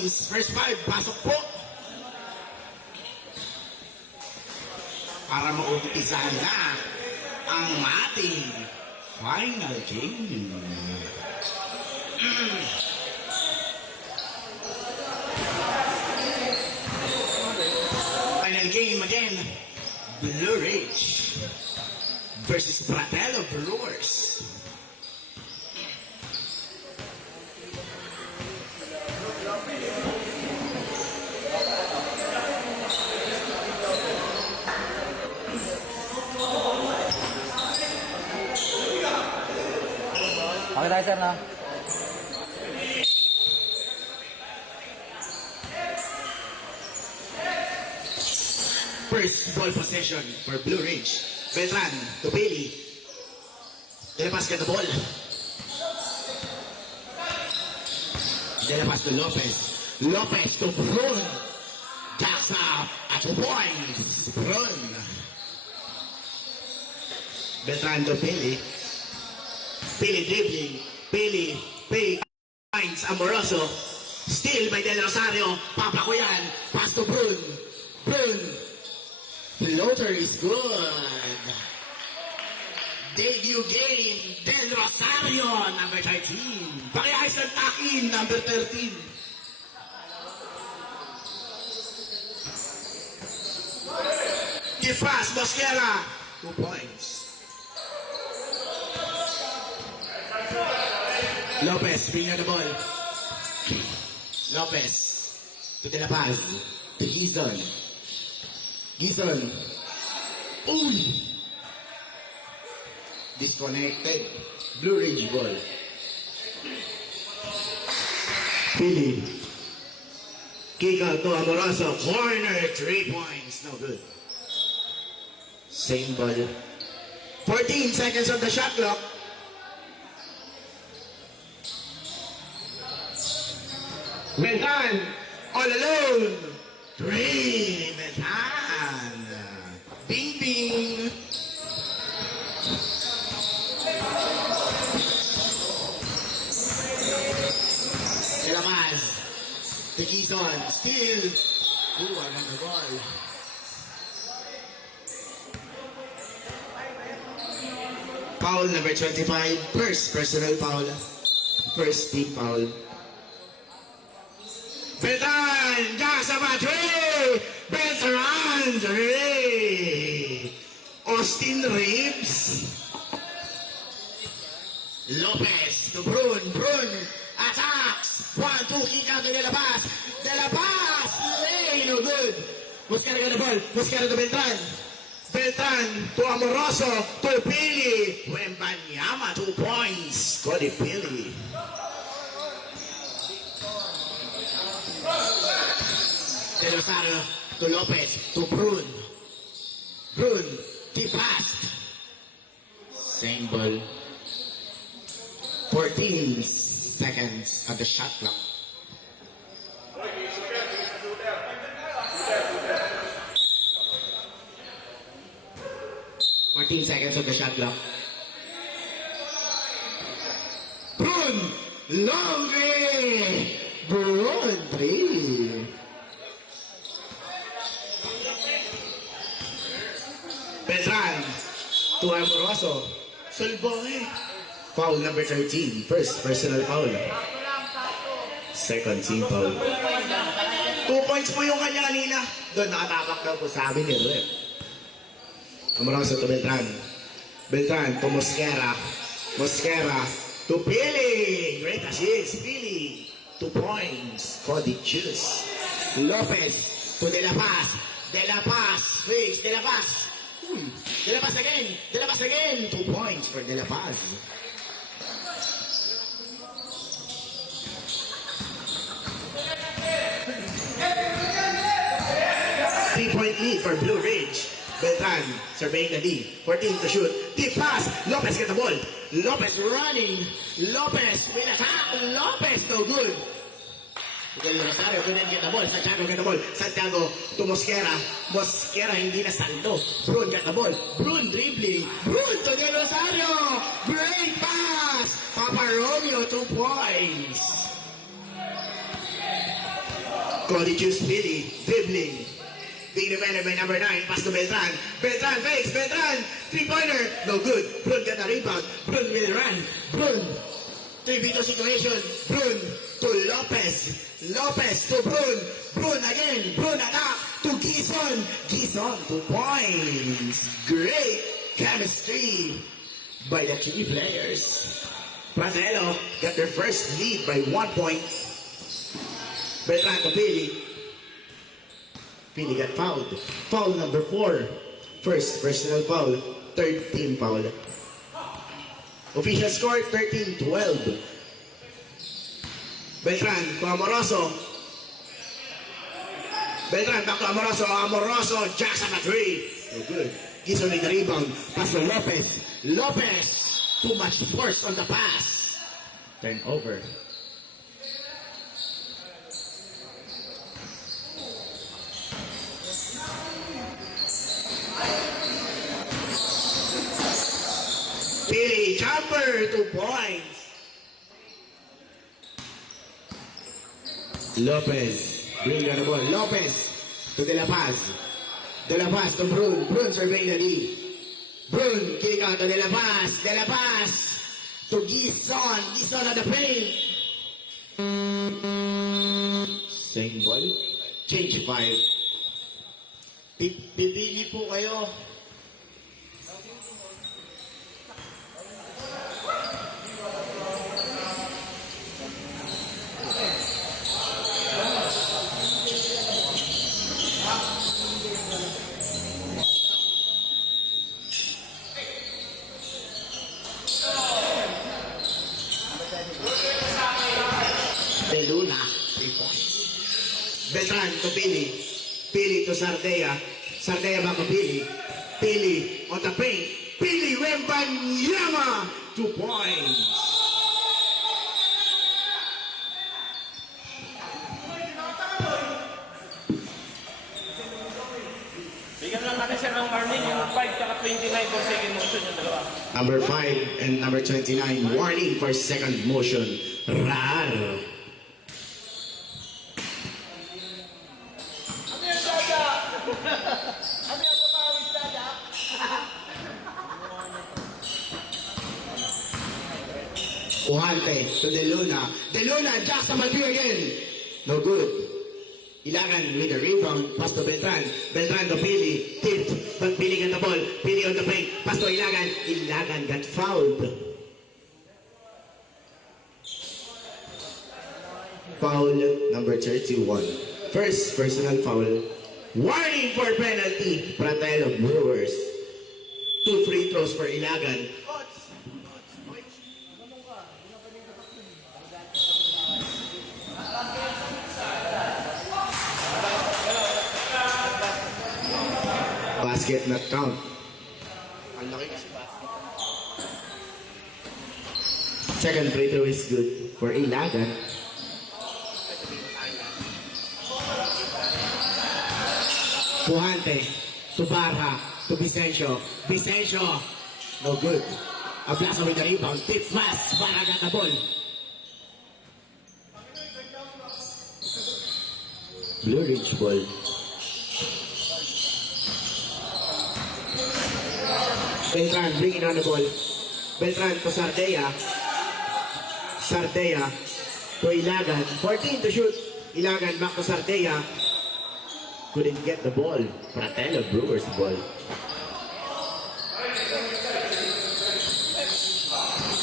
teams. First five, pasok po. Para maumpisahan na ang ating final game. Final game again. Blue Ridge versus Fratello Brewers. Okay tayo, sir, na? First ball possession for Blue Ridge. Beltran to Bailey. Delapas get the ball. Delapas to Lopez. Lopez to Brun. Jacks up at 2 points. Brun. Beltran to Bailey. Bailey dribbling. Bailey finds Amoroso. Steal by Del Rosario. Papakuyan. Pass to Brun. Brun. Floater is good. Debut game, Del Rosario, number 13. Paki-ice ng Takin, number 13. Give pass, Mosquera. 2 points. Lopez, bring the ball. Lopez to De La Paz. To Gizon. Gizon. Uy! Disconnected. Blue Ridge ball. Philly. Kick out to Amoroso. Corner. 3 points. No good. Same ball. 14 seconds on the shot clock. Mentan. All alone. 3. Mentan. Bing bing. Elamas. The Gizon. Still. Ooh, I got the ball. Foul number 25. First personal foul. First team foul. Beltran. Jasaba 3. Beltran 3. Austin Reeves. Lopez to Brun. Brun attacks. 1-2 kick out to De La Paz. De La Paz. Lay. No good. Mosquera got the ball. Mosquera to Beltran. Beltran to Amoroso. To Pili. Wembanyama 2 points. Cody Pili. De Rosario to Lopez. To Brun. Brun. Deep pass. Same ball. 14 seconds of the shot clock. Seconds of the shot clock. Brun! Long way! Brun 3. Beltran to Amoroso. Solboy. Foul number 13. First personal foul. Second team foul. 2 points po yung kanya kanina. Doon nakatapak daw po, sabi ni Rep. Amoroso to Beltran. Beltran to Mosquera. Mosquera to Pili. Great assist. Pili. 2 points. Cody Chus. Lopez to De La Paz. De La Paz. Fakes. De La Paz. De La Paz again. De La Paz again. 2 points for De La Paz. Three-point lead for Blue Ridge. Beltran surveying the D. 14 to shoot. Deep pass. Lopez get the ball. Lopez running. Lopez with attack. Lopez no good. Del Rosario couldn't get the ball. Santiago get the ball. Santiago to Mosquera. Mosquera hindi na saldo. Brun get the ball. Brun dribbling. Brun to Del Rosario. Great pass. Papa Romeo 2 points. Cody choose Billy, dribbling. Being defended by number 9, pass to Beltran. Beltran fakes, Beltran, three-pointer, no good. Brun got the rebound, Brun will run. Brun, 3v2 situation, Brun to Lopez. Lopez to Brun, Brun again, Brun attack to Gison. Gison 2 points. Great chemistry by the three players. Pratelo got their first lead by 1 point. Beltran to Billy. Billy got fouled. Foul number 4. First personal foul. Third team foul. Official score 13-12. Beltran to Amoroso. Beltran back to Amoroso. Amoroso jacks up a 3. Oh, good. Gison with the rebound. Pass to Lopez. Lopez. Too much force on the pass. Turnover. Billy jumper 2 points. Lopez bring the ball. Lopez to De La Paz. De La Paz to Brun. Brun surveying the lead. Brun kick out to De La Paz. De La Paz to Gison. Gison at the paint. Same ball. Change 5. Pipili po kayo. Luna, 3 points. Beltran to Pili. Pili to Sardea. Sardea back to Pili. Pili on the paint. Pili Wembanyama, 2 points. Bigyan lang natin siya ng warning, yung 5 tsaka 29 for second motion yung dalawa. Number 5 and number 29. Warning for second motion. Rar. Uhante to De Luna. De Luna jacks up a 3 again. No good. Ilagan with the rebound. Pass to Beltran. Beltran to Pili. Tipped. But Pili got the ball. Pili on the paint. Pass to Ilagan. Ilagan got fouled. Foul number 31. First personal foul. Warning for penalty. Pratelo Brewers. 2 free throws for Ilagan. Basket not count. Ang laki kasi basket. Second free throw is good for Ilagan. Puhante to Barra to Vicencio. Vicencio, no good. Aplasa with the rebound. Tip pass. Barra got the ball. Blue Ridge ball. Beltran bringing on the ball. Beltran to Sardea. Sardea to Ilagan. 14 to shoot. Ilagan back to Sardea. Couldn't get the ball. Pratelo Brewers ball.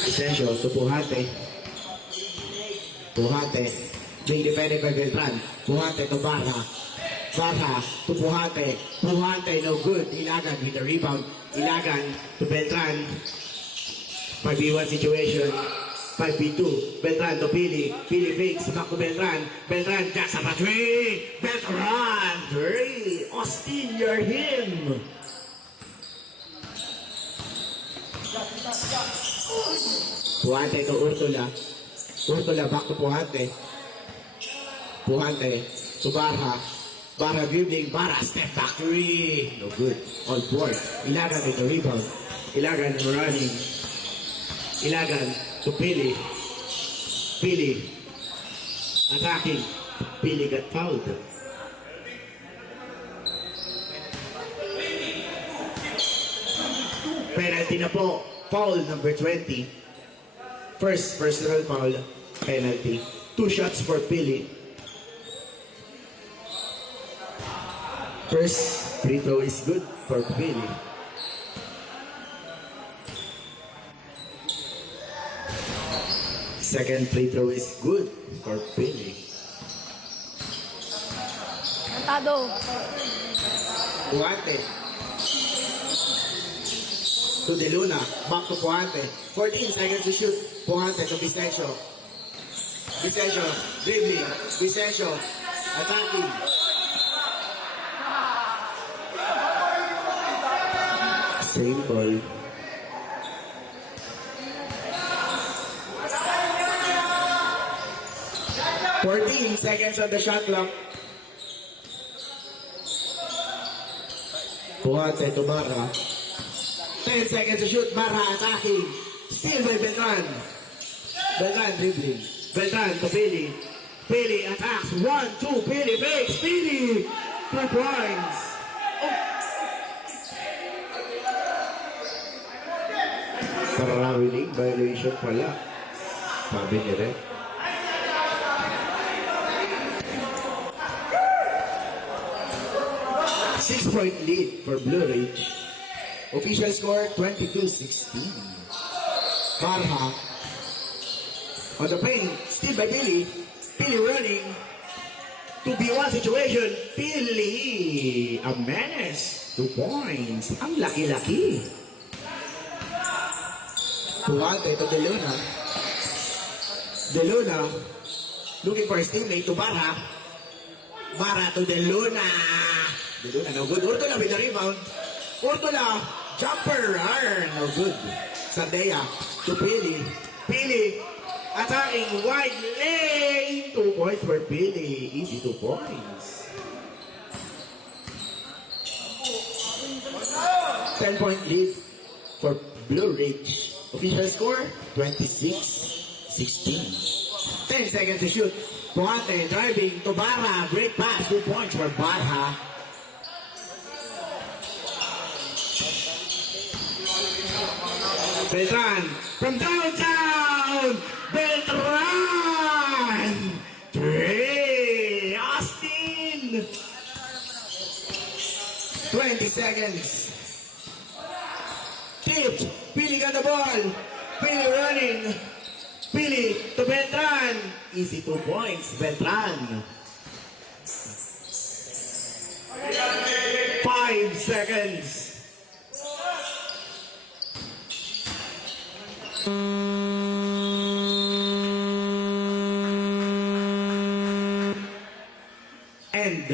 Essential to Puhante. Puhante. Being defended by Beltran. Puhante to Barra. Barra to Puhante. Puhante no good. Ilagan with the rebound. Ilagan to Beltran. 5v1 situation. 5v2. Beltran to Pili. Pili fakes. Back to Beltran. Beltran jacks up a 3. Beltran 3. Austin, you're him. Puhante to Urtula. Urtula back to Puhante. Puhante to Barra. Barra dribbling. Barra step back 3. No good. On board. Ilagan with the rebound. Ilagan running. Ilagan to Pili. Pili attacking. Pili got fouled. Penalty na po. Foul number 20. First personal foul. Penalty. 2 shots for Pili. First free throw is good for Pili. Second free throw is good for Pili. Montado. Puante. To De Luna. Back to Puante. 14 seconds to shoot. Puante to Vicencio. Vicencio. Dribbling. Vicencio. Attacking. Same ball. Fourteen seconds on the shot clock. Puante to Barra. 10 seconds to shoot. Barra attacking. Steal by Beltran. Beltran dribbling. Beltran to Pili. Pili attacks. 1-2. Pili fakes. Pili. 2 points. Traveling violation pala. Sabi niya rin. Six-point lead for Blue Ridge. Official score 22-16. Barha. On the paint, still by Pili. Pili running. 2v1 situation. Pili. A menace. 2 points. Ang laki-laki. Puwante to De Luna. De Luna. Looking for his teammate to Barha. Barha to De Luna. De Luna, no good. Urtula with the rebound. Urtula. Jumper. No good. Sardea to Pili. Pili. Attacking wide lane. 2 points for Pili. Easy 2 points. 10-point lead for Blue Ridge. Official score 26-16. 10 seconds to shoot. Puante driving to Barra. Great pass. 2 points for Barra. Beltran from downtown. Beltran. 3. Austin. 20 seconds. Tipped. Pili got the ball. Pili running. Pili to Beltran. Easy 2 points. Beltran. 5 seconds. End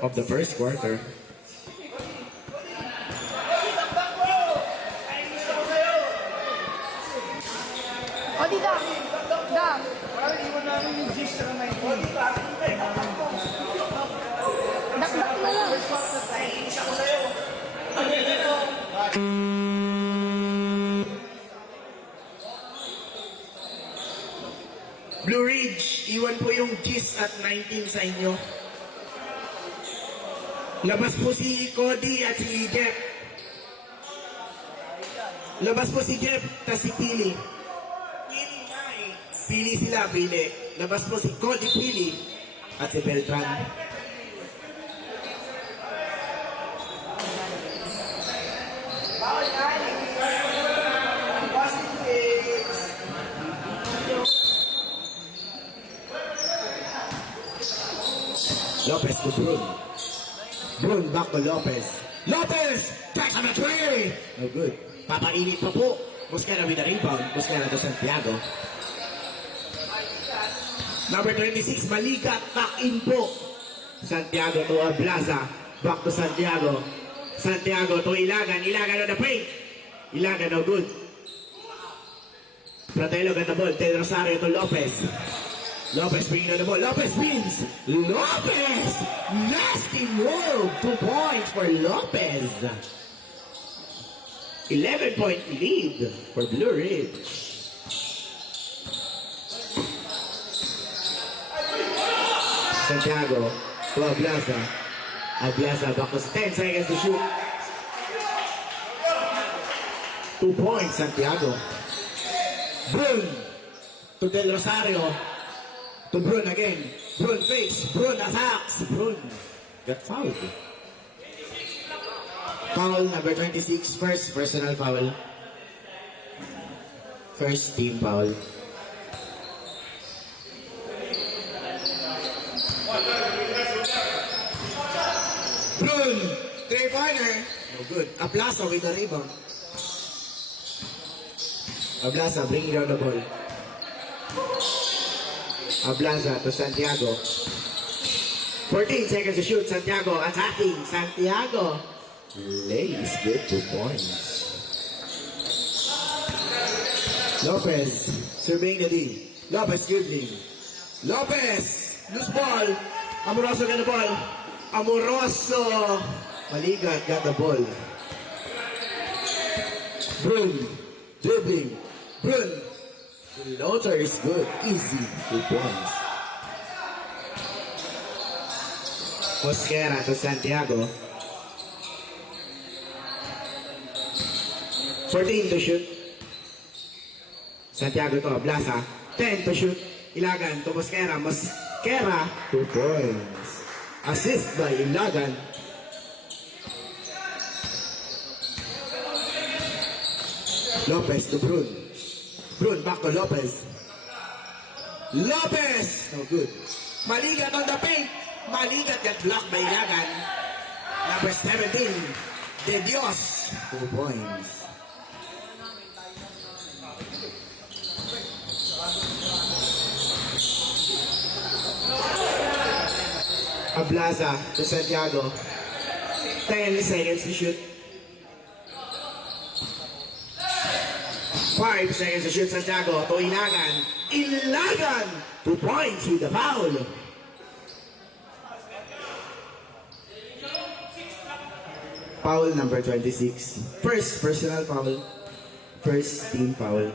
of the first quarter. O, di da. Da. Dakdak mo lang. Blue Ridge, iwan po yung Gis at 19 sa inyo. Labas po si Cody at si Jeff. Labas po si Jeff at si Pili. Pili sila, Pili. Labas po si Cody, Pili at si Beltran. Lopez to Brun. Brun back to Lopez. Lopez! Tracks on the three! No good. Papainit pa po. Mosquera with the rebound. Mosquera to Santiago. Number 26, Maligat. Back in po. Santiago to Ablaza. Back to Santiago. Santiago to Ilagan. Ilagan on the paint. Ilagan no good. Fratello got the ball. Ted Rosario to Lopez. Lopez bringing on the ball. Lopez wins. Lopez! Nasty move. 2 points for Lopez. 11-point lead for Blue Ridge. Santiago to Ablaza. Ablaza back to 10 seconds to shoot. 2 points, Santiago. Brun to Del Rosario. To Brun again. Brun face. Brun attacks. Brun got fouled. Foul number 26. First personal foul. First team foul. Brun, 3-pointer. No good. Aplaza with the rebound. Ablaza bringing down the ball. Ablaza to Santiago. 14 seconds to shoot. Santiago attacking. Santiago lays good 2 points. Lopez surveying the D. Lopez dribbling. Lopez loose ball. Amoroso got the ball. Amoroso. Maligat got the ball. Brun dribbling. Brun. The floater is good. Easy 2 points. Mosquera to Santiago. 14 to shoot. Santiago to Ablaza. 10 to shoot. Ilagan to Mosquera. Mosquera 2 points. Assist by Ilagan. Lopez to Brun. Brun back to Lopez. Lopez! No good. Maligat on the paint. Maligat got blocked by Ilagan. Number 17. De Dios. 2 points. Ablaza to Santiago. 10 seconds to shoot. 5 seconds to shoot. Santiago to Ilagan. Ilagan! 2 points with the foul. Foul number 26. First personal foul. First team foul.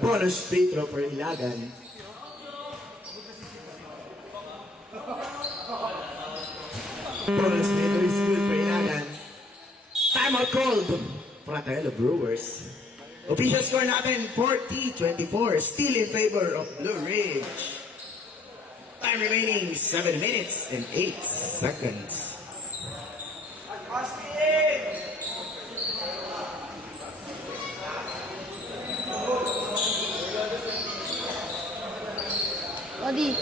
Bonus free throw for Ilagan. Bonus free throw is good for Ilagan. Timeout called for Atayalo Brewers. Official score natin 40-24. Still in favor of Blue Ridge. Time remaining 7 minutes and 8 seconds. Odi.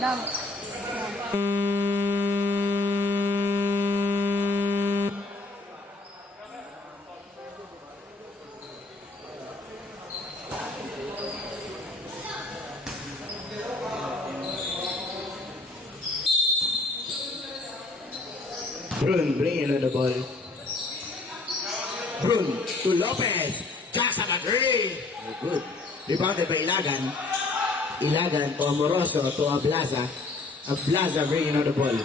Dam. Brun bringing on the ball. Brun to Lopez. Jackson agree. Good. Rebounded by Ilagan. Ilagan to Amoroso to Ablaza. Ablaza bringing on the ball.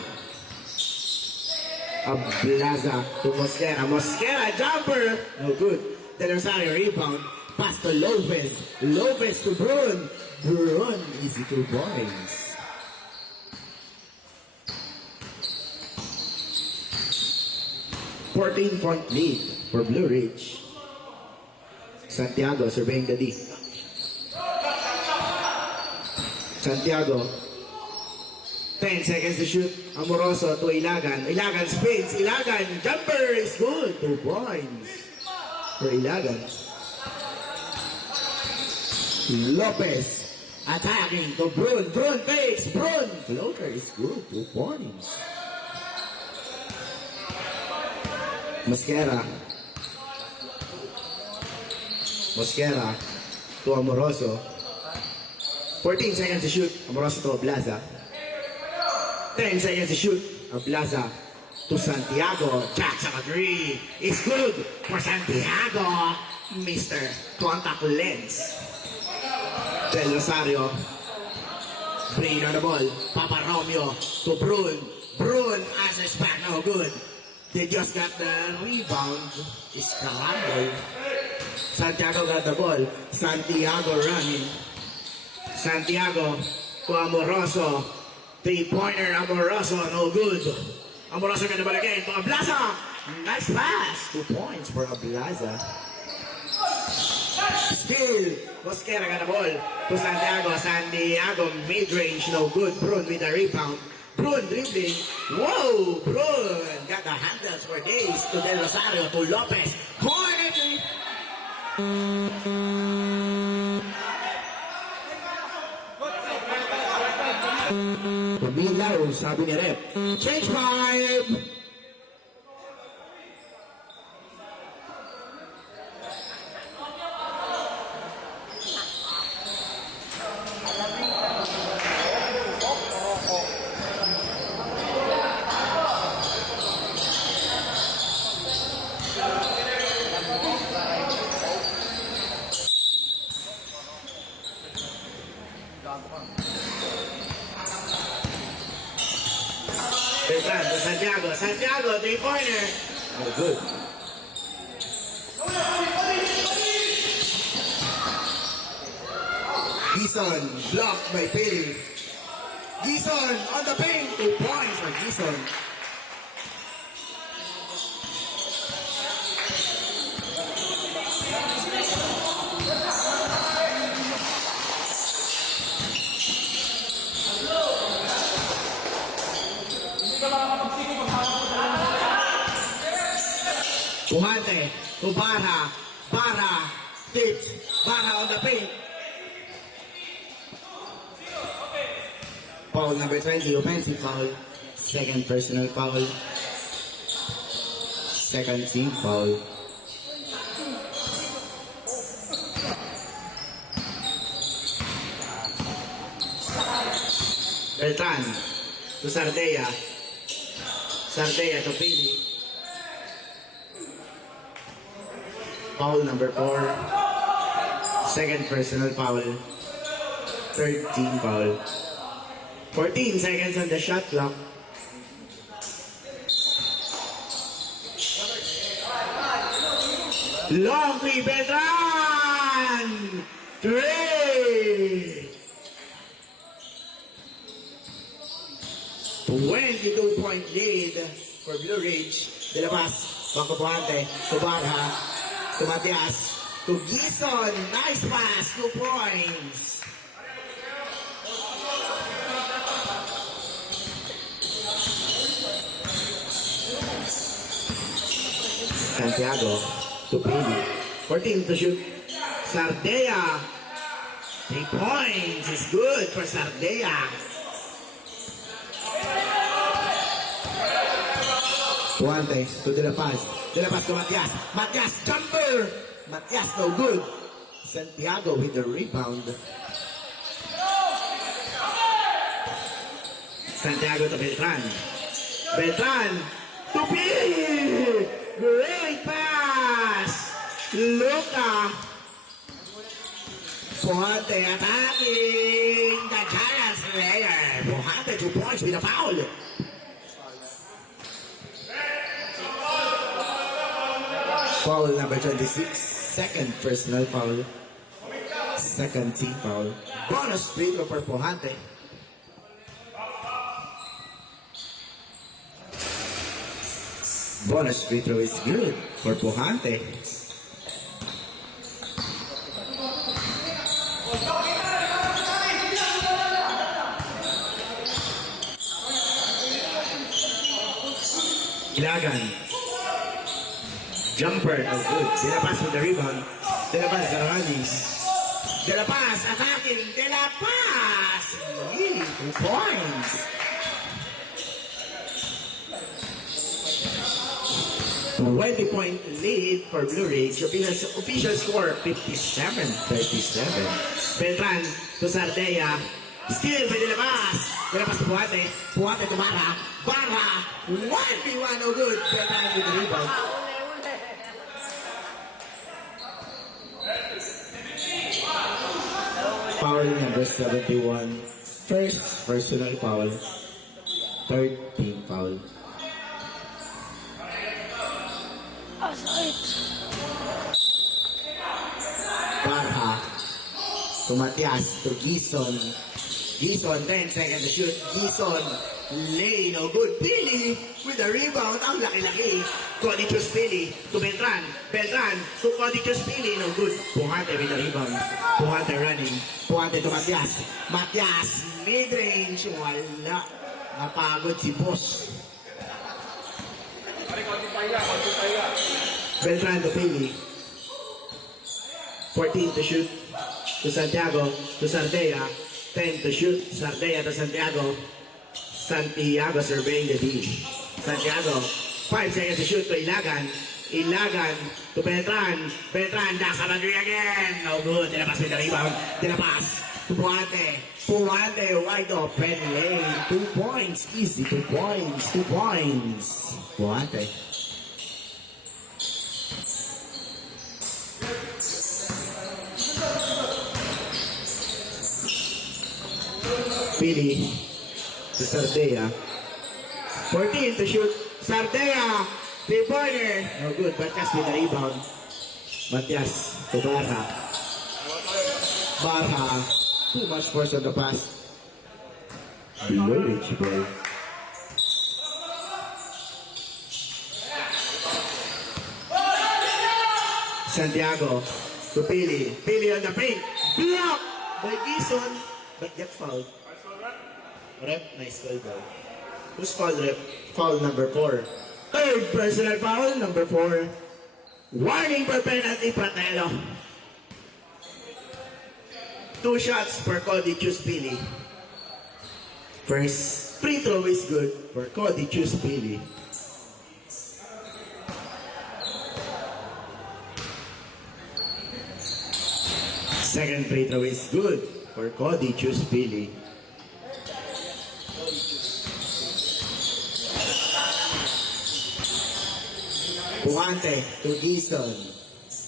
Ablaza to Mosquera. Mosquera jumper. No good. Del Rosario rebound. Pass to Lopez. Lopez to Brun. Brun easy 2 points. Point lead for Blue Ridge. Santiago surveying the D. Santiago. 10 seconds to shoot. Amoroso to Ilagan. Ilagan spins. Ilagan jumper is good. 2 points for Ilagan. Lopez attacking to Brun. Brun face. Brun. Floater is good. 2 points. Mosquera. Mosquera to Amoroso. 14 seconds to shoot. Amoroso to Ablaza. 10 seconds to shoot. Ablaza to Santiago. Jackson agree. It's good for Santiago. Mr. Contact Lens. Del Rosario. Bringing on the ball. Papa Romeo to Brun. Brun answers back. No good. They just got the rebound. Scramble. Santiago got the ball. Santiago running. Santiago to Amoroso. 3-pointer, Amoroso, no good. Amoroso gonna ball again to Ablaza. Nice pass. 2 points for Ablaza. Still, Mosquera got the ball to Santiago. Santiago mid-range, no good. Brun with the rebound. Brun dribbling. Whoa, Brun got the handles for days to Del Rosario to Lopez. Corner three. Umilaw, sabi ni Rep. Change 5. Beltran to Santiago. Santiago, 3-pointer. Oh, good. Gison, blocked by Perry. Gison on the paint. 2 points for Gison. Pumante, to Barra, Barra, tips, Barra on the paint. Foul number 20, offensive foul. Second personal foul. Second team foul. Beltran to Sardea. Sardea to Pili. Foul number 4. Second personal foul. Third team foul. 14 seconds on the shot clock. Long three, Beltran! 3! 22-point lead for Blue Ridge. De La Paz, Pacopuante, to Barha, to Matias, to Gison. Nice pass, 2 points. Santiago to Pili. 14 to shoot. Sardea. 3 points is good for Sardea. Puante to De La Paz. De La Paz to Matias. Matias jumper. Matias no good. Santiago with the rebound. Santiago to Beltran. Beltran to Pili. Great pass. Luka. Puante attacking the Giants player. Puante 2 points with a foul. Foul number 26, second personal foul, second team foul. Bonus free throw for Puante. Bonus free throw is good for Puante. Ilagan. Jumper, no good. De La Paz with the rebound. De La Paz, Garani. De La Paz attacking. De La Paz. Really, 2 points. A 20-point lead for Blue Ridge. Official score 57-37. Beltran to Sardea. Steal by De La Paz. De La Paz to Puante. Puante to Barra. Barra. 1v1, no good. Beltran with the rebound. Foul number 71. First personal foul. Third team foul. Barha to Matias to Gison. Gison, 10 seconds to shoot. Gison, lay, no good. Pili with the rebound. Ang laki-laki. Codicius Pili to Beltran. Beltran to Codicius Pili, no good. Puhante with the rebound. Puhante running. Puhante to Matias. Matias, mid-range. Wala. Napagod si Boss. Pare, konti pahinga. Beltran to Pili. 14 to shoot. To Santiago. To Sardea. 10 to shoot. Sardea to Santiago. Santiago surveying the D. Santiago. 5 seconds to shoot to Ilagan. Ilagan to Beltran. Beltran, that's a battery again. No good. Tinapas with the rebound. Tinapas to Puante. Puante, wide open lane. 2 points. Easy. 2 points. 2 points. Puante. Pili to Sardea. 14 to shoot. Sardea. 3-pointer. No good. Matias with the rebound. Matias to Barra. Barra. Too much force on the pass. Below reach ball. Santiago to Pili. Pili on the paint. Block by Gison. But get fouled. Rep, nice call though. Who's foul, Rep? Foul number 4. Third personal foul, number 4. Warning for penalty, Pratelo. 2 shots for Codicius Pili. First free throw is good for Codicius Pili. Second free throw is good for Codicius Pili. Puante to Gison.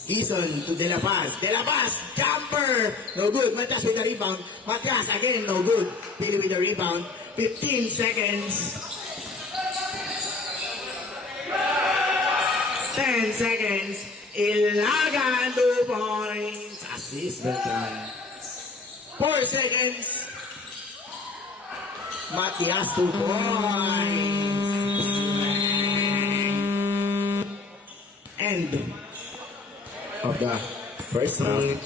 Gison to De La Paz. De La Paz, jumper! No good. Matias with the rebound. Matias again, no good. Pili with the rebound. 15 seconds. 10 seconds. Ilagan, 2 points. Assist Beltran. 4 seconds. Matias, 2 points. End of the first round.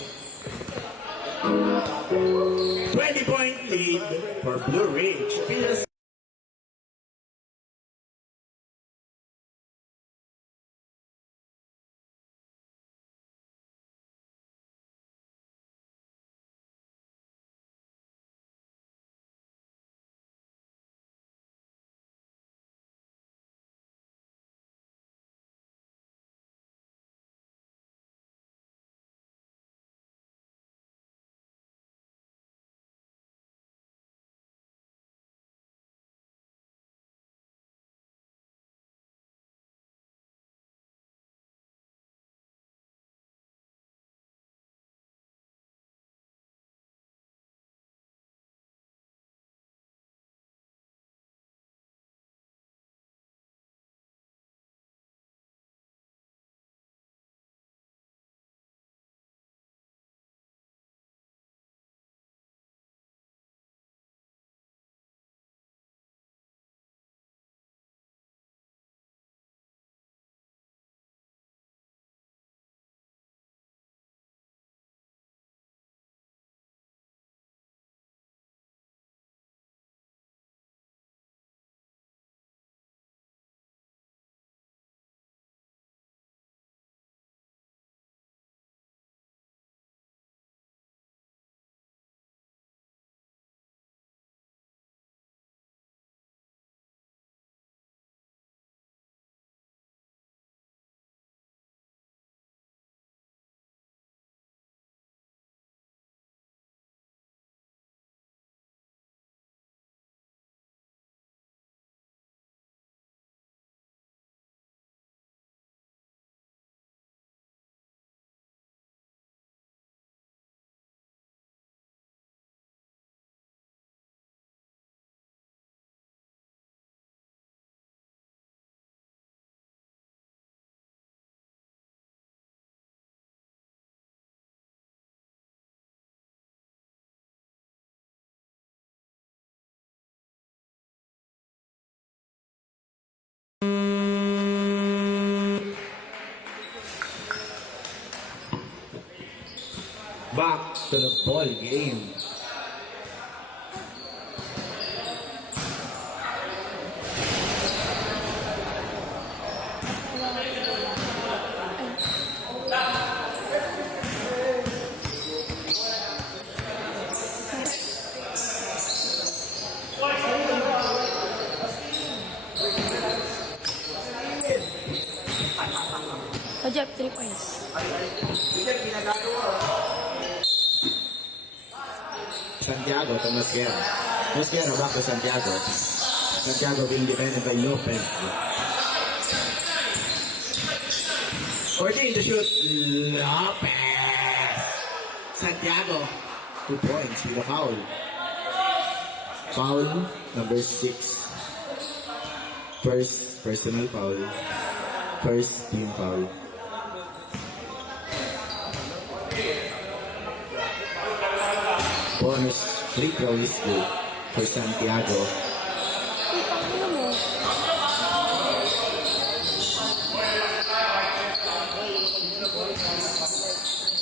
20-point lead for Blue Ridge. Back to the ball game. O Jeff, 3 points. Santiago to Mosquera. Mosquera back to Santiago. Santiago being defended by Lopez. 14 to shoot. Lopez. Santiago. 2 points with a foul. Foul number 6. First personal foul. First team foul. Bonus free throw is good for Santiago. Ano mo?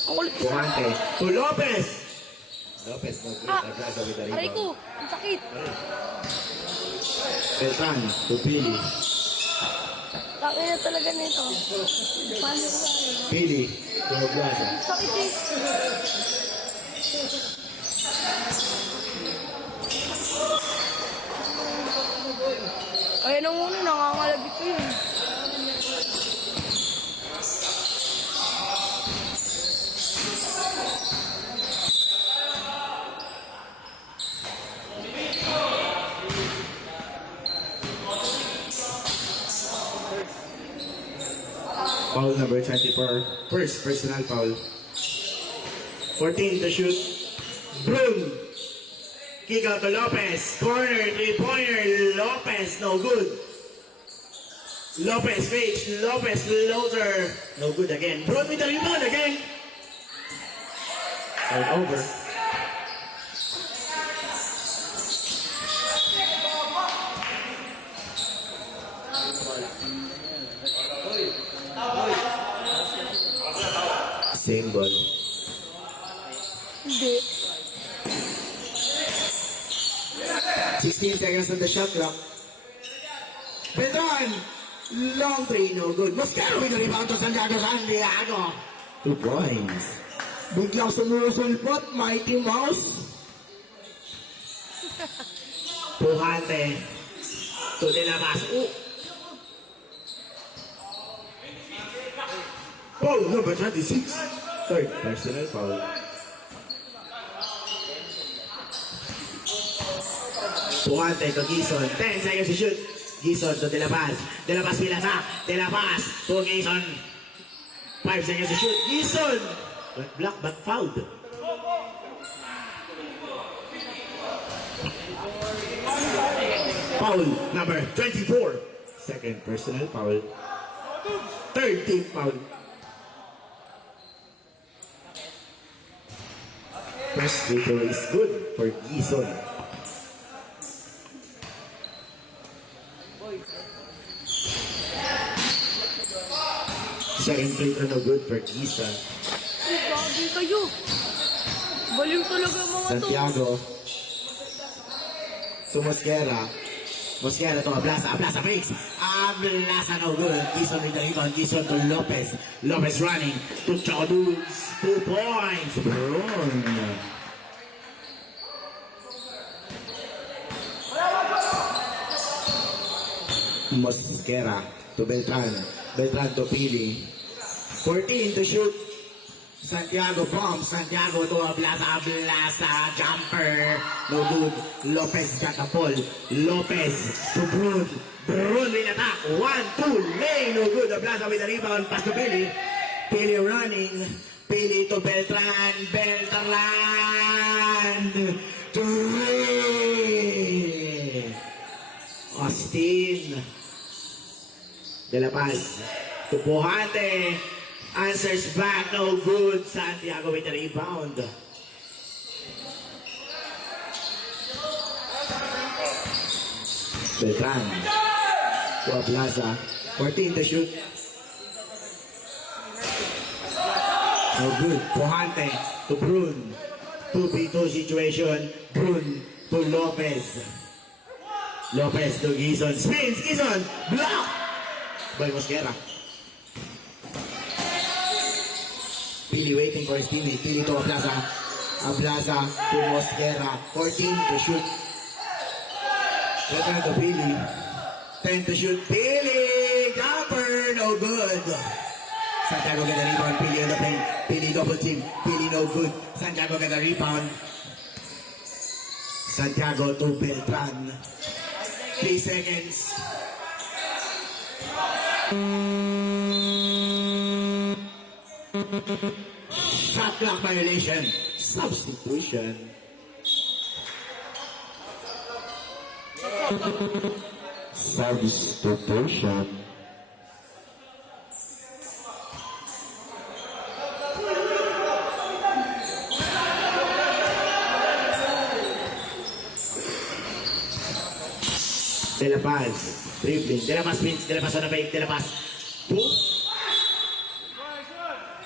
Ang kulit ko. Buhante to Lopez. Lopez no good. Ah! Atrasa with the Aray ko! rebound. Ang sakit! Beltran to Pili. Takay na talaga nito. Paano ko ba? Pili to Oglaza. Ang sakit eh. Kaya nung una, nangangalabit ko yun. Foul number 24. First personal foul. 14 to shoot. Brun. Kick out to Lopez. Corner, 3-pointer. Lopez, no good. Lopez fakes. Lopez floater. No good again. Brun with the rebound again. Turn over. Same ball. Hindi. 16 seconds on the shot clock. Beltran! Long three, no good. Mosquera with the rebound to Santiago. 2 points. Biglang sumusulpot, Mighty Mouse. Pujante. To De La Paz. Foul number 26. Third personal foul. Pujante to Gison. 10 seconds to shoot. Gison to De La Paz. De La Paz Pilasa. De La Paz to Gison. 5 seconds to shoot. Gison. Block but fouled. Foul number 24. Second personal foul. Third team foul. First free throw is good for Gison. Second free throw no good for Gison. Ay, gagi kayo. Baliw talaga mga to. Santiago to Mosquera. Mosquera to Ablasa. Ablasa fakes. Ablasa no good. Gison with the rebound. Gison to Lopez. Lopez running to Chauduz. 2 points. Brun. Mosquera to Beltran. Beltran to Pili. 14 to shoot. Santiago bombs. Santiago to Ablasa. Ablasa jumper. No good. Lopez got the ball. Lopez to Brun. Brun will attack. 1-2. Lay. No good. Ablasa with the rebound. Pass to Pili. Pili running. Pili to Beltran. Beltran. Three. Austin. De La Paz. To Pujante. Answers back. No good. Santiago with the rebound. Beltran. To Ablasa. 14 to shoot. No good. Pujante to Brun. 2v2 situation. Brun to Lopez. Lopez to Gison. Spins. Gison. Block. By Mosquera. Pili waiting for his teammate. Pili to Aplaza. Aplaza to Mosquera. 14 to shoot. Return to Pili. 10 to shoot. Pili. Jumper. No good. Santiago get the rebound. Pili on the paint. Pili double team. Pili no good. Santiago get the rebound. Santiago to Beltran. 3 seconds. Shot clock violation. Substitution. Substitution. De La Paz, dribbling, De La Paz spins, De La Paz on the fake, De La Paz, 2.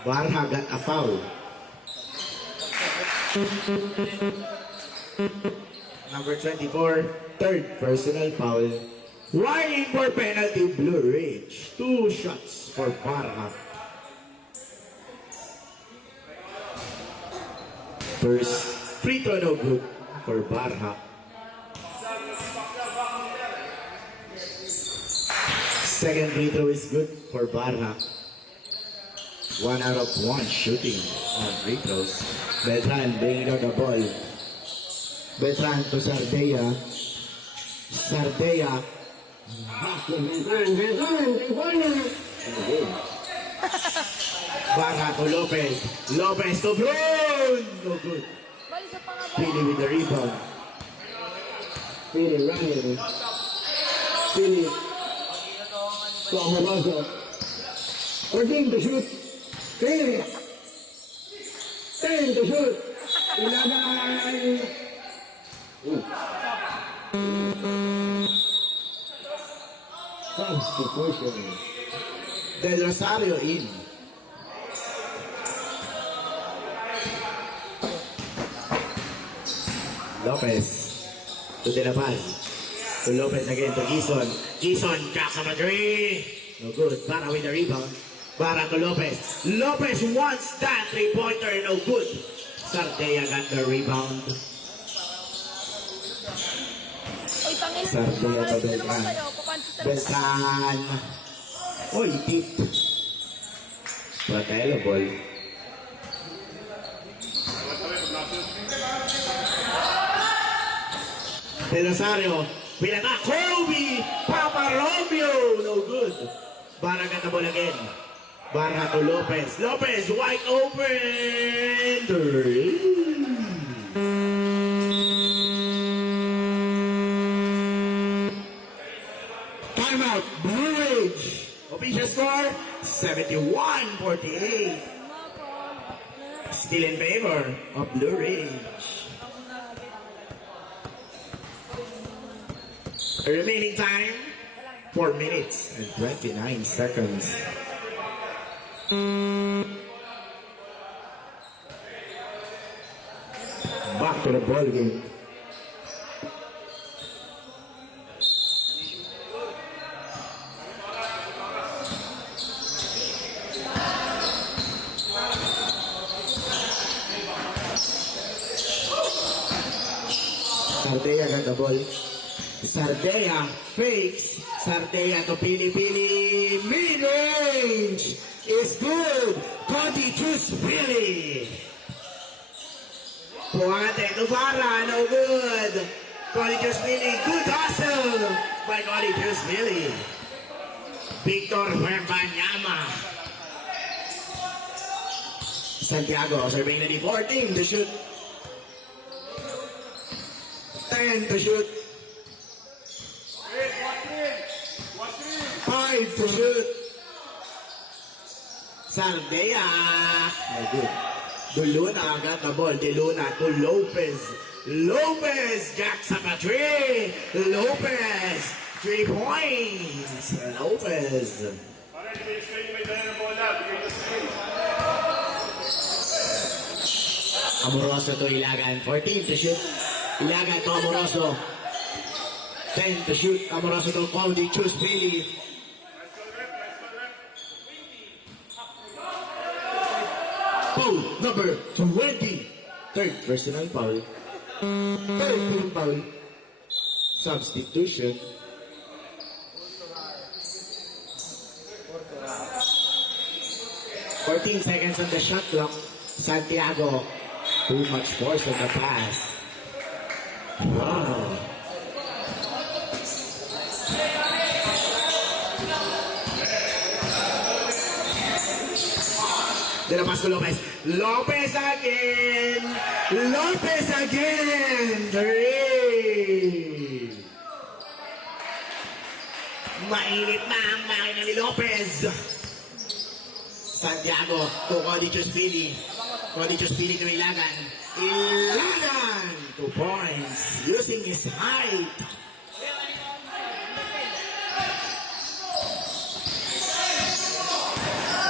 Barha got a foul. Number 24, third personal foul. Warning for penalty, Blue Ridge. 2 shots for Barha. First free throw no good for Barha. Second free throw is good for Barha. 1 out of 1 shooting on free throws. Beltran bringing out the ball. Beltran to Sardea. Sardea. Back to Beltran. Barha to Lopez. Lopez to Brun. No good. Balik sa pangaba. Pili with the rebound. Pili running. Pili. To Ahobazo. 14 to shoot. Pili. 10 to shoot. 11. Substitution. Del Rosario in. Lopez to De La Paz. To Lopez again to Gison. Gison jacks up a three. No good. Para with the rebound. Para to Lopez. Lopez wants that 3-pointer. No good. Sardea got the rebound. Uy, tangin na. Sardea to Beltran. Papansin talaga. Beltran. Oy, tip. Patelo ball. De Rosario. Pinata. Kobe. Papa Romeo. No good. Barra got the ball again. Barra to Lopez. Lopez wide open. Timeout. Blue Ridge. Official score 71-48. Still in favor of Blue Ridge. Remaining time 4 minutes and 29 seconds. Back to the ball game. Sardea got the ball. Sardea fakes. Sardea to Pili. Mid-range is good. Conti choose Pili. Puante to Barra, no good. Conti choose Pili. Good hustle by Conti choose Pili. Victor Huerbanama. Santiago serving the 14 to shoot. 10 to shoot. 5 to shoot. Sardea. No good. Duluna got the ball. Deluna to Lopez. Lopez jacks up a three. Lopez. 3 points. Lopez. Amoroso to Ilagan. 14 to shoot. Ilagan to Amoroso. 10 to shoot. Amoroso to Cody. Choose Bailey. Foul number 20. Third personal foul. Third team foul. Substitution. "14 seconds on the shot clock. Santiago, too much force on the pass. Wow. De la Paz to Lopez. Lopez again! Lopez again! Three! Mainit na ang makina ni Lopez. Santiago to Cody Chuspili. Cody Chuspili to Ilagan. Ilagan! 2 points. Using his height.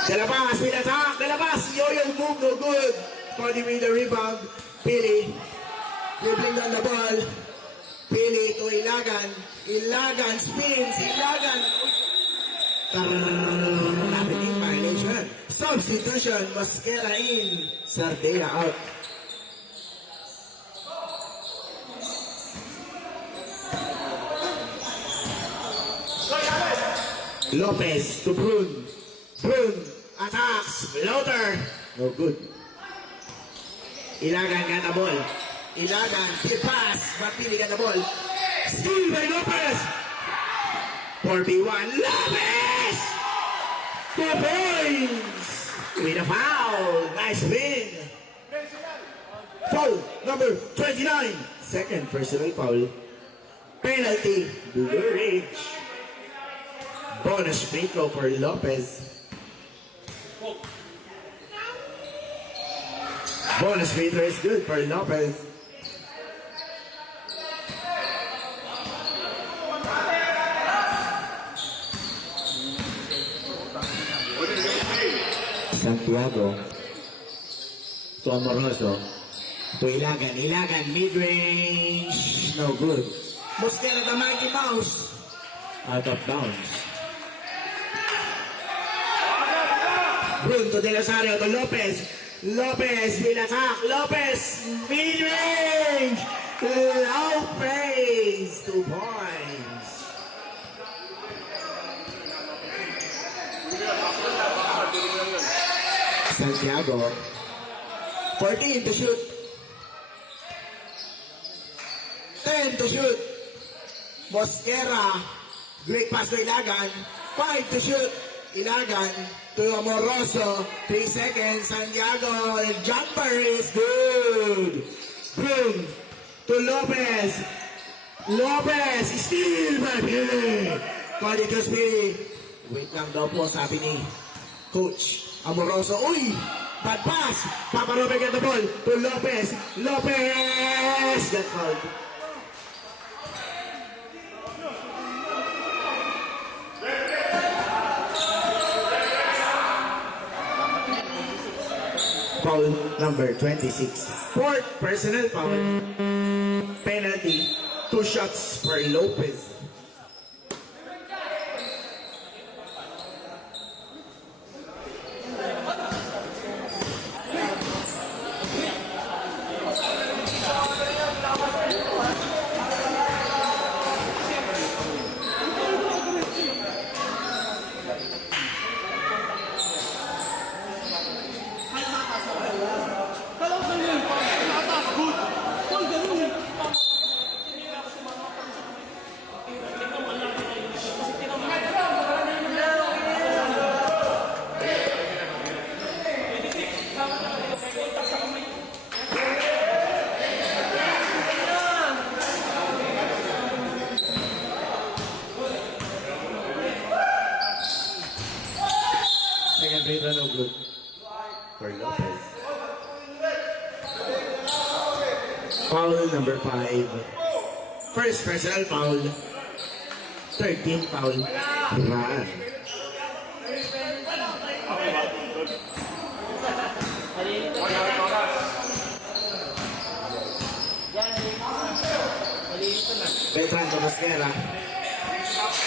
Delabas with attack. Delabas. Yo-yo move. No good. Cody with the rebound. Pili. Dribbling down the ball. Pili to Ilagan. Ilagan spins. Ilagan. Happening violation. Substitution. Mosquera in. Sardela out. Lopez to Brun. Brun attacks. Floater. No good. Ilagan got the ball. Ilagan. Deep pass. Mapili got the ball. Steal by Lopez. 4v1. Lopez! 2 points! With a foul. Nice win. Foul number 29. Second personal foul. Penalty. Blue Ridge. Bonus free throw for Lopez. Bonus free throw is good for Lopez. Santiago to Amoroso to Ilagan. Ilagan mid-range. No good. Mosquera the Mighty Mouse. Out of bounds. Brun to De Rosario to Lopez. Lopez will attack. Lopez mid-range. Lopez 2 points. Santiago. 14 to shoot. 10 to shoot. Mosquera. Great pass to Ilagan. 5 to shoot. Ilagan to Amoroso. 3 seconds. Santiago. Jumper is good. Boom. To Lopez. Lopez. Steal by Pili. Cody Chuspili. Wait lang daw po, sabi ni Coach Amoroso. Uy! Bad pass! Papa Lopez get the ball to Lopez. Lopez! That foul. Foul number 26. Fourth personal foul. Penalty. 2 shots for Lopez. Second free throw no good for Lopez. Foul number 5. First personal foul. 13 foul. Run. Beltran to Mosquera.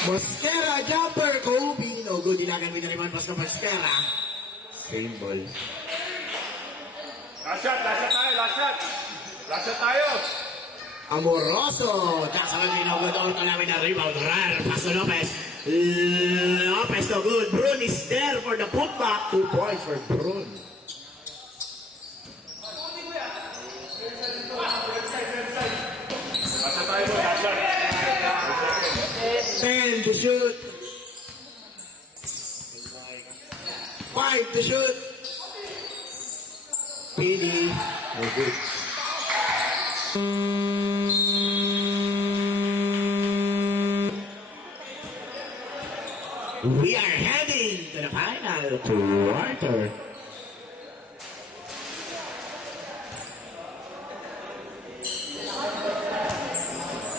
Mosquera, jumper, Kobe. No good, ilagan with the rebound pass to Mosquera. Same ball. Last shot tayo, last shot. Last shot tayo. Amoroso. That's how we know good. Orto namin na rebound. Rare. Pass to Lopez. Lopez no good. Brun is there for the putback. 2 points for Brun. Last shot tayo, last shot. 10 to shoot. 5 to shoot. Pili. No good. We are heading to the final quarter.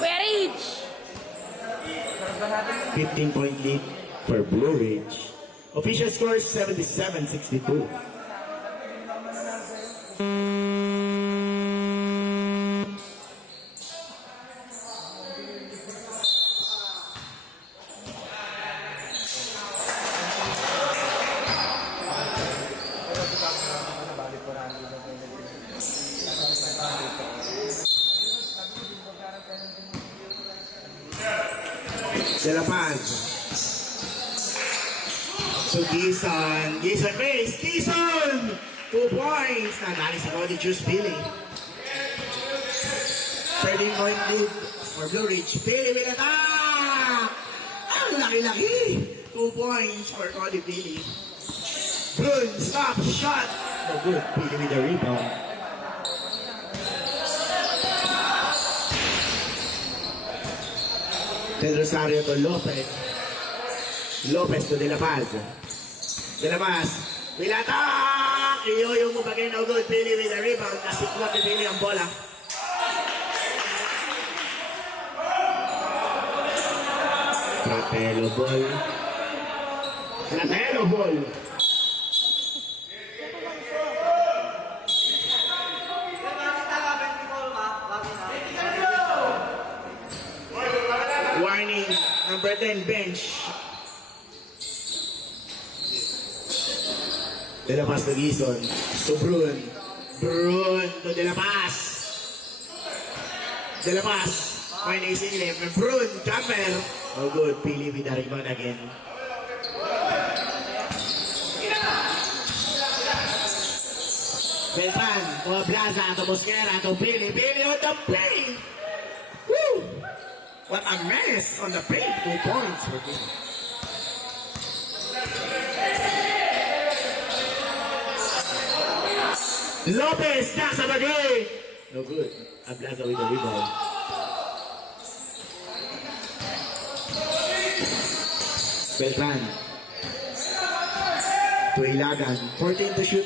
Kuya Rich! 15-point lead for Blue Ridge. Official score is 77-62. De La Paz. So Gison. Gison base. Gison! 2 points. Nadali sa body juice Billy. 13-point lead for Blue Ridge. Billy with attack! Ang laki-laki! 2 points for Cody Billy. Brun, stop, shot! No good. Billy with the rebound. Del Rosario to Lopez. Lopez to De La Paz. De La Paz. Will attack! Iyoyo mo bagay no good. Pili with the rebound. Nasiklot ni Pili ang bola. Fratello ball. Fratello ball. Warning, number 10 bench. De La Paz to Gison. To Brun. Brun to De La Paz. De La Paz. Fine is in left. Brun, jumper. Oh good, Pili with the rebound again. Beltran, to Plaza, to Mosquera, to Pili. Pili on the play. Woo! What a mess on the paint. 2 points for Pili. Lopez, nasa bagay. No good. Ablaza with the rebound. Beltran. To Ilagan. 14 to shoot.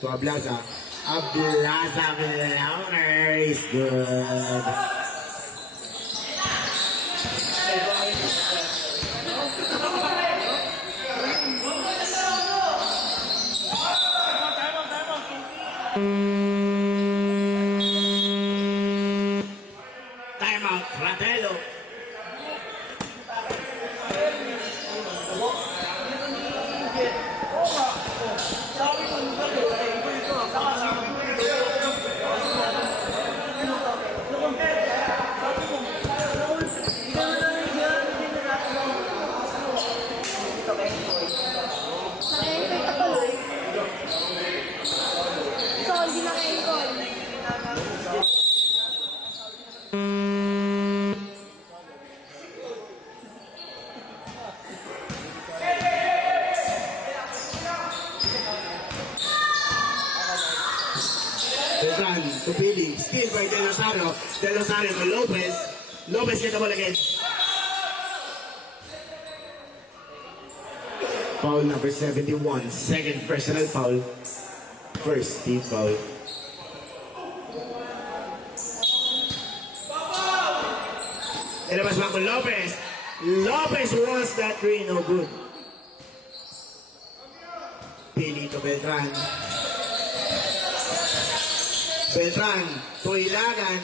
To Ablaza. Ablaza with the owner is good. Timeout, Fratello. So, hindi na kayo goal. Beltran to Billy. Steal by Del Rosario. Del Rosario to Lopez. Lopez get the ball again. Foul number 71. Second personal foul. First team foul. Ilabas ba ko Lopez? Lopez wants that three. No good. Pili to Beltran. Beltran to Ilagan.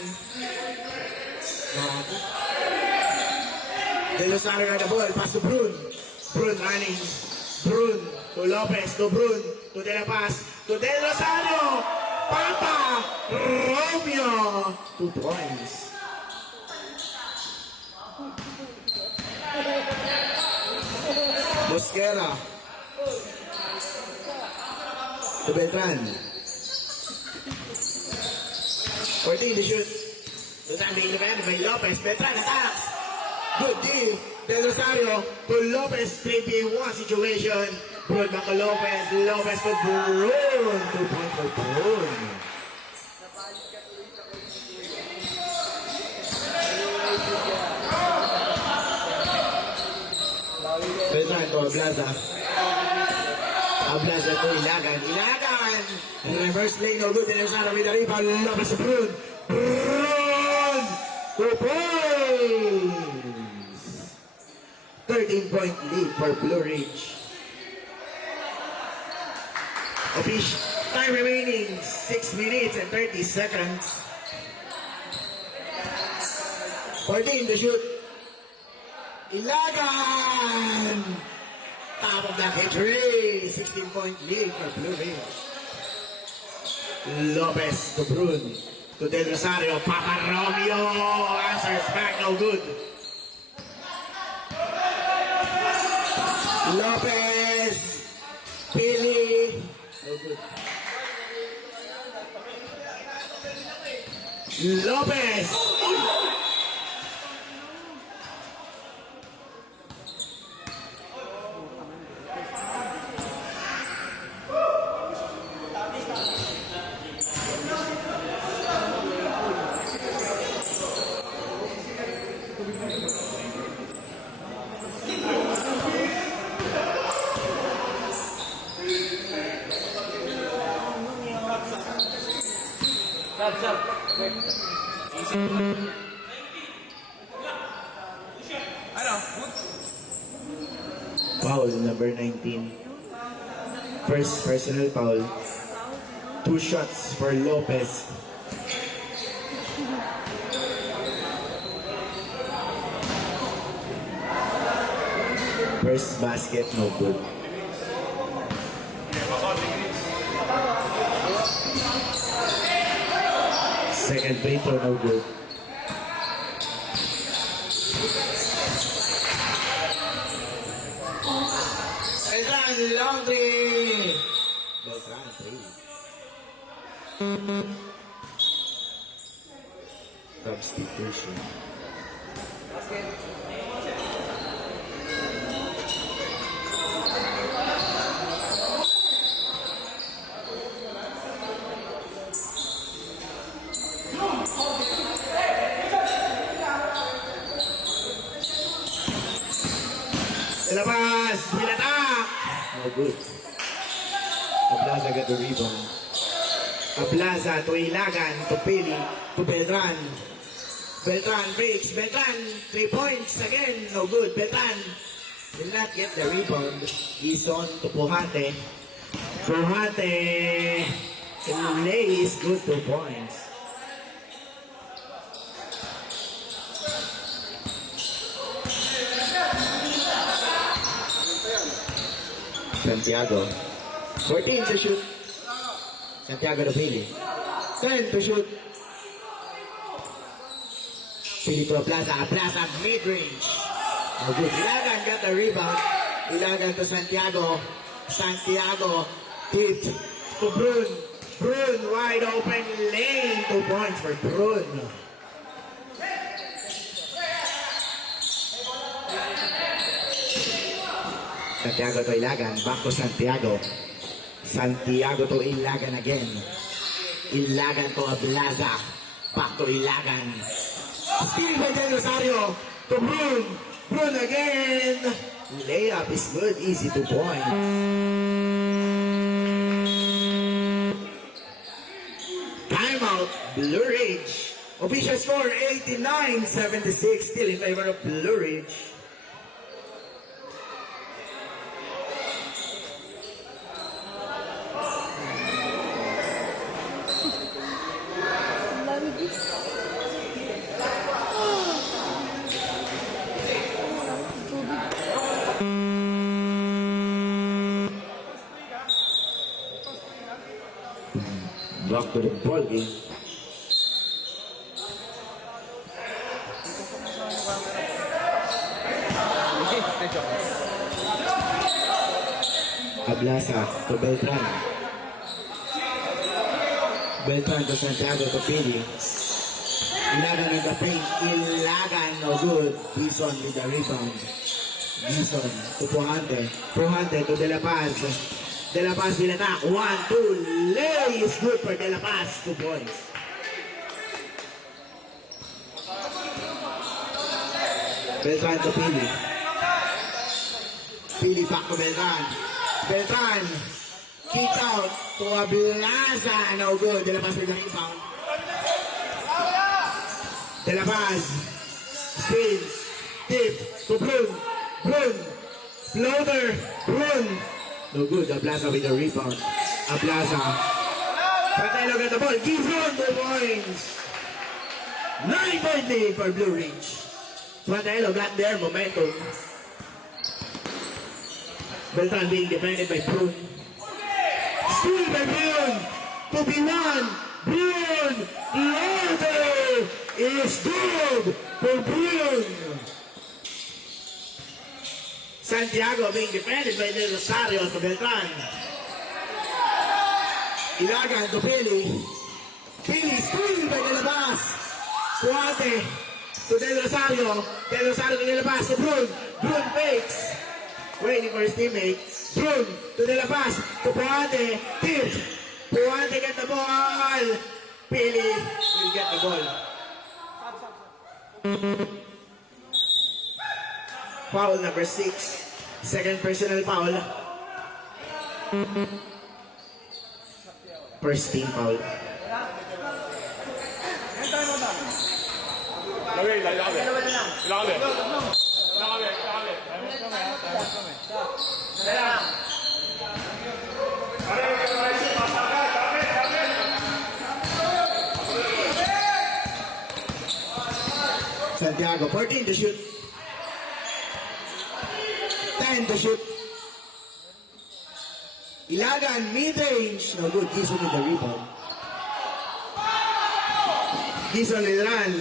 Del Rosario got the ball. Pass to Brun. Brun running. Brun to Lopez. To Brun. To De La Paz. To Del Rosario. Papa. Romeo. 2 points. Mosquera. To Beltran. 14 to shoot. Beltran being defended by Lopez. Beltran attacks. Good D. Del Rosario to Lopez. 3v1 situation. Brun back to Lopez. Lopez to Brun. 2 points for Brun. Beltran to Ablaza. Ablaza to Ilagan. Ilagan! Reverse play, no good. Del Rosario with the rebound. Lopez to Brun. Brun! 2 points! 13-point lead for Blue Ridge. Official time remaining 6 minutes and 30 seconds. 14 to shoot. Ilagan! Top of the hit three. 16-point lead for Blue Ridge. Lopez to Brun. To Del Rosario. Papa Romeo answers back. No good. Lopez. Pili. No good. Lopez. Foul number 19. First personal foul. 2 shots for Lopez. First basket, no good. Second free throw, no good. Beltran, long three. Beltran, 3. Substitution. Labas! Pinatak! No good. Ablaza got the rebound. Ablaza to Ilagan, to Pili, to Beltran. Beltran breaks. Beltran, 3 points again. No good. Beltran will not get the rebound. He's on to Puhate. Puhate lays good 2 points. Santiago. 14 to shoot. Santiago to Pili. 10 to shoot. Pili to Plaza. Plaza mid-range. No good. Ilagan got the rebound. Ilagan to Santiago. Santiago tipped to Brun. Brun wide open lane. 2 points for Brun. Santiago to Ilagan, back to Santiago. Santiago to Ilagan again. Ilagan to Ablaza, back to Ilagan. Steal by Del Rosario to Brun. Brun again. Layup is good, easy to point. Timeout, Blue Ridge. Official score 89-76, still in favor of Blue Ridge. Back to the ball game. Ablasa to Beltran. Beltran to Santiago to Pili. Ilagan ng paint. Ilagan, no good. Bison with the rebound. Bison to Puhante. Puhante to De La Paz. De La Paz will attack. 1, 2, lay is good for De La Paz. 2 points. Beltran to Pili. Pili back to Beltran. Beltran. Kick out to Ablasa. No good. De La Paz with the rebound. De La Paz. Spin. Tip to Brun. Brun. Floater. Brun. No good. Ablasa with the rebound. Ablasa. Patelo got the ball. Gives on 2 points. 9-point lead for Blue Ridge. Patelo got their momentum. Beltran being defended by Brun. Steal by Brun. 2v1. Brun. Floater is good for Brun. Santiago being defended by Del Rosario to Beltran. Ilagan to Pili. Pili steal by De La Paz. Puante to Del Rosario. Del Rosario to De La Paz to Brun. Brun fakes. Waiting for his teammate. Brun to De La Paz to Puante. Tip. Puante get the ball. Pili will get the ball. Foul number 6. Second personal foul. First team foul. Santiago, 14 to shoot. 10 to shoot. Ilagan, mid-range. No good. Gison with the rebound. Gison will run.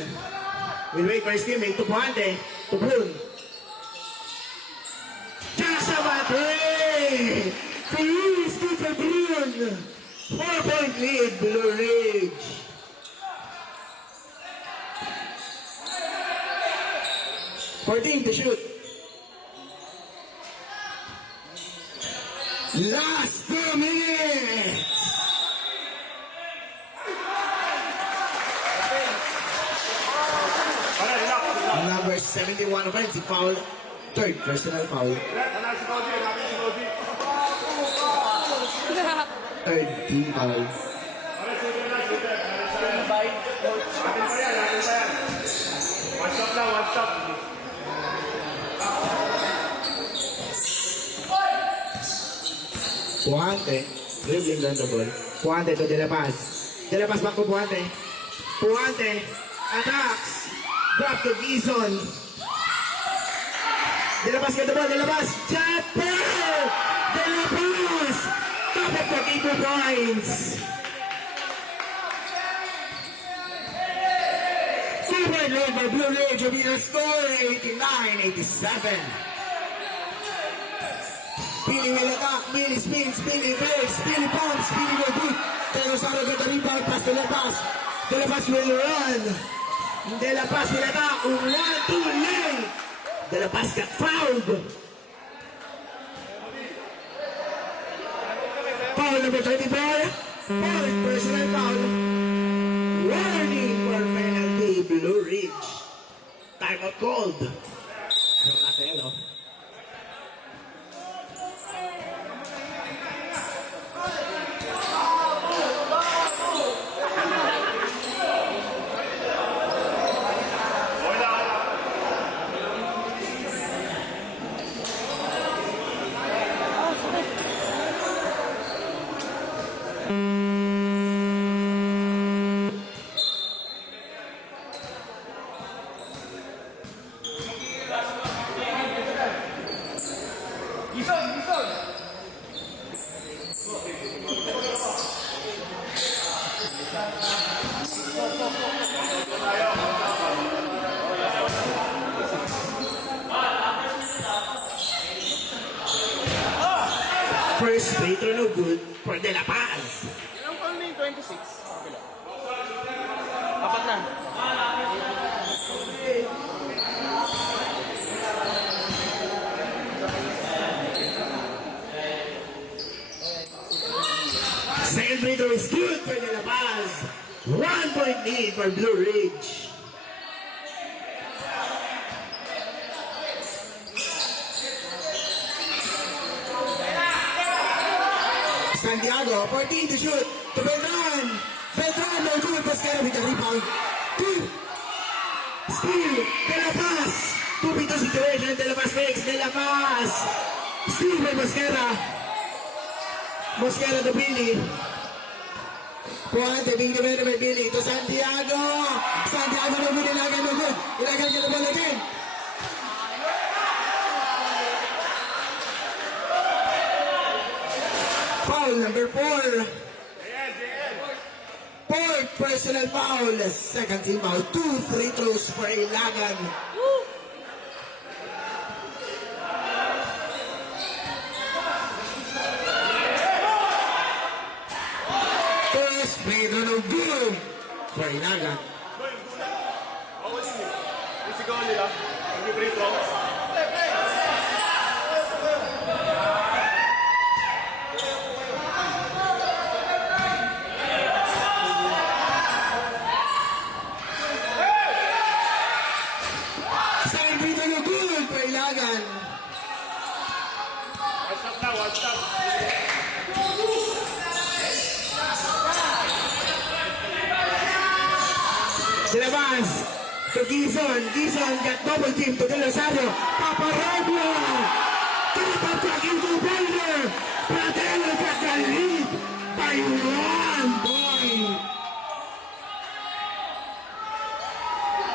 Will wait for his teammate to Puante. To Brun. Joshua 3! Please do for Brun. 4-point lead, Blue Ridge. $14 to shoot. Last 2 minutes. Number 71 offensive foul. Third personal foul. Third team foul. One shot lang, one shot. Puante, dribbling down the ball. Puante to De La Paz. De La Paz back to Puante. Puante attacks. Drop to Gison. De La Paz get the ball. De La Paz. Chopper! De La Paz! Top of 42 points. 2-point lead for Blue Ridge. Will be the score 89-87. Pili will attack, Pili spins, Pili fakes, Pili pumps, Pili will beat. De Rosario get the rebound, pass to De La Paz. De La Paz will run. De La Paz will attack. 1-2 lane. De La Paz got fouled. Foul number 24. Foul, personal foul. Warning for penalty, Blue Ridge. Timeout called. Ratelo. First free throw no good for De La Paz. Ilang foul na yung 26? Kabila. Apat na. Second free throw is good for De La Paz. 1 point lead for Blue Ridge. Santiago, 14 to shoot. To Beltran. Beltran, no good. Pasquera with the rebound. Two. Steal. De La Paz. 2v2 situation. De La Paz fakes. De La Paz. Steal by Pasquera. Mosquera to Billy. Puante, being defended by Billy to Santiago. Santiago no good, Ilagan no good. Ilagan get the ball again. Foul number 4. Fourth personal foul. Second team foul. 2 free throws for Ilagan. First free throw no good for Ilagan. Yung sigaw nila. Yung free throw. Second free throw no good for Ilagan. One stop na, one stop. De La Paz to Gizon. Gizon got double team to Del Rosario. Paparobio. Triple track into Boulder. Pratelo got the lead by 1 point.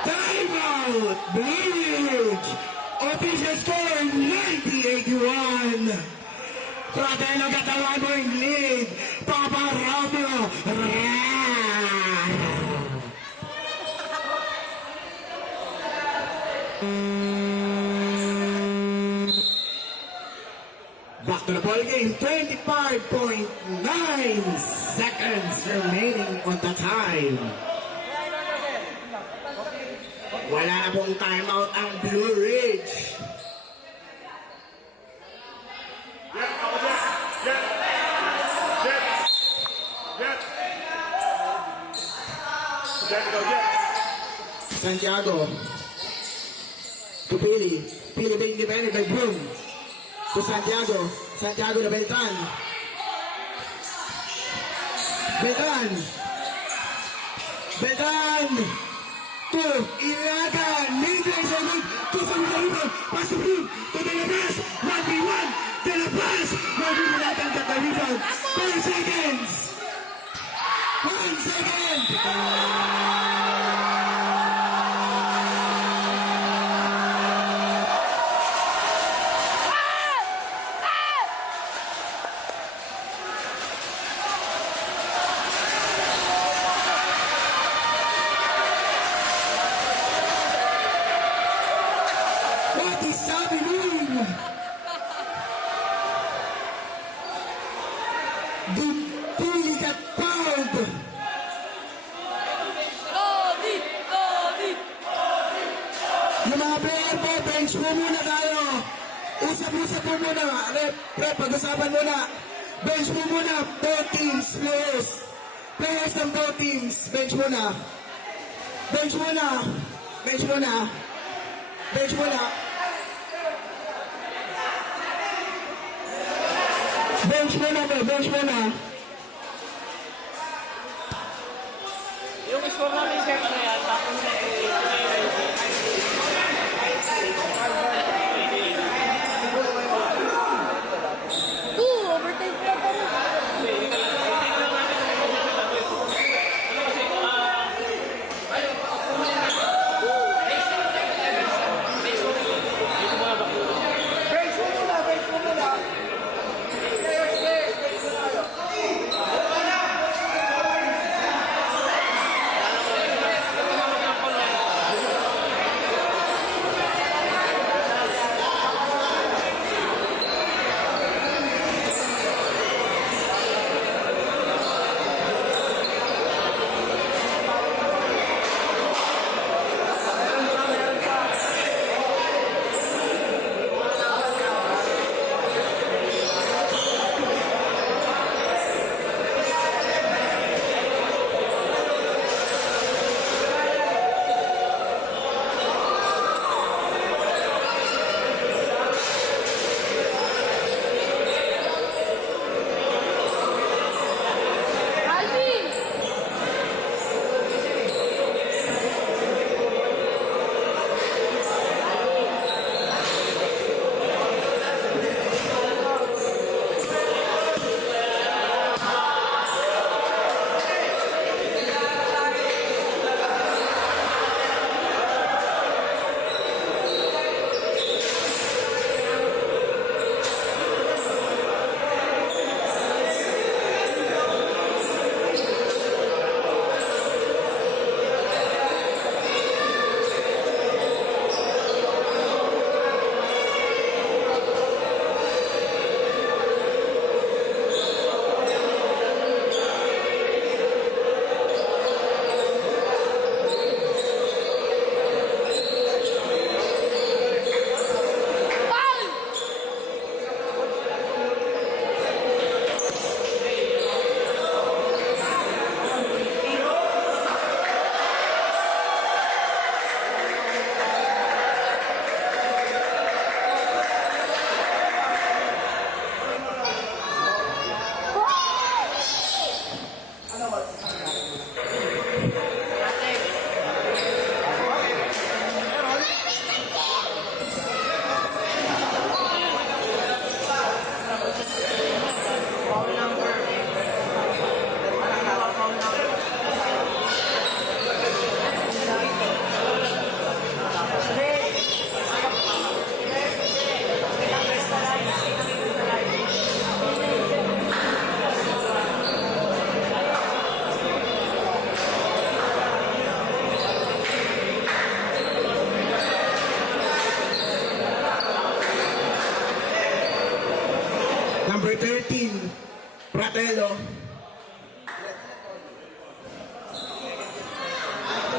Timeout. Blue Ridge. Official score 90-81. Pratelo got the 1 point lead. Paparobio. Back to the ball game, 25.9 seconds remaining on the time. Wala na pong timeout ang Blue Ridge. Santiago to Pili. Pili being defended by Broom. To Santiago. Santiago to Beltran. Beltran. Beltran. To Ilagan. Mid-range and good. To Santiago. Pass to Broom. To De La Paz. 1v1. De La Paz. Maybe Ilagan got the rebound. 4 seconds. 1 second. What is happening? The Pili got fouled. Yung mga player po, bench po muna tayo. Usap-usap po muna. Rep, pag-usapan muna. Bench po muna. 4 teams, players. Players ng 4 teams. Bench muna. Bench muna. Bench muna. Bench muna. Bench muna po, bench muna. Yung score namin set na yan, tapos Overtime pa pa rin. Number 13, Fratello.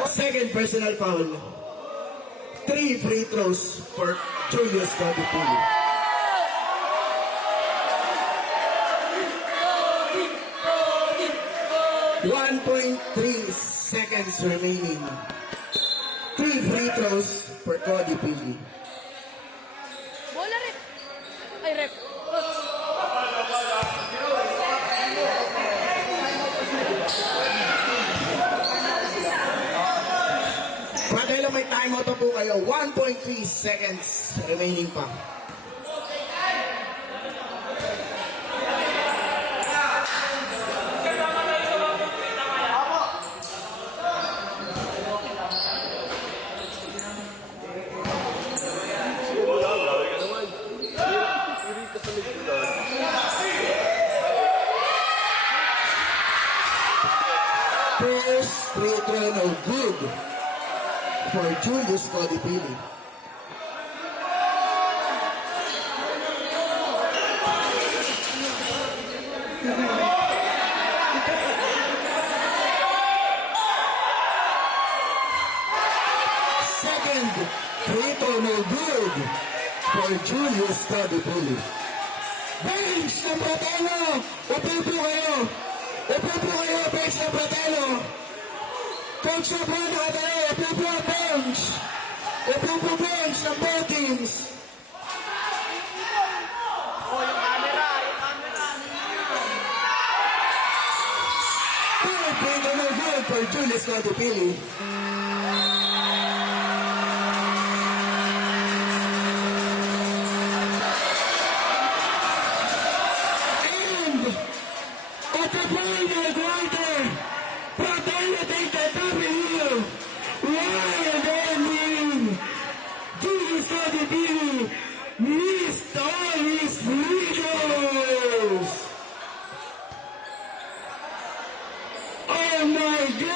Second personal foul. 3 free throws for Julius Godipuli. 1.3 seconds remaining. 3 free throws for Cody Pili. Bola, rep. Ay, rep. Fratello, may timeout na po kayo. 1.3 seconds remaining pa. First free throw no good for Julius Codipili. Second free throw no good for Julius Codipili. Bench ng Fratello! Upo po kayo! Upo po kayo, bench ng Fratello! Coach na po nakatalo, upo po ang bench! Upo po bench ng both teams! Third free throw no good for Julius Codipili. At the final quarter, Fratello take the W. Ryan Edwin, Julius Codipili missed all his free throws. Oh my God!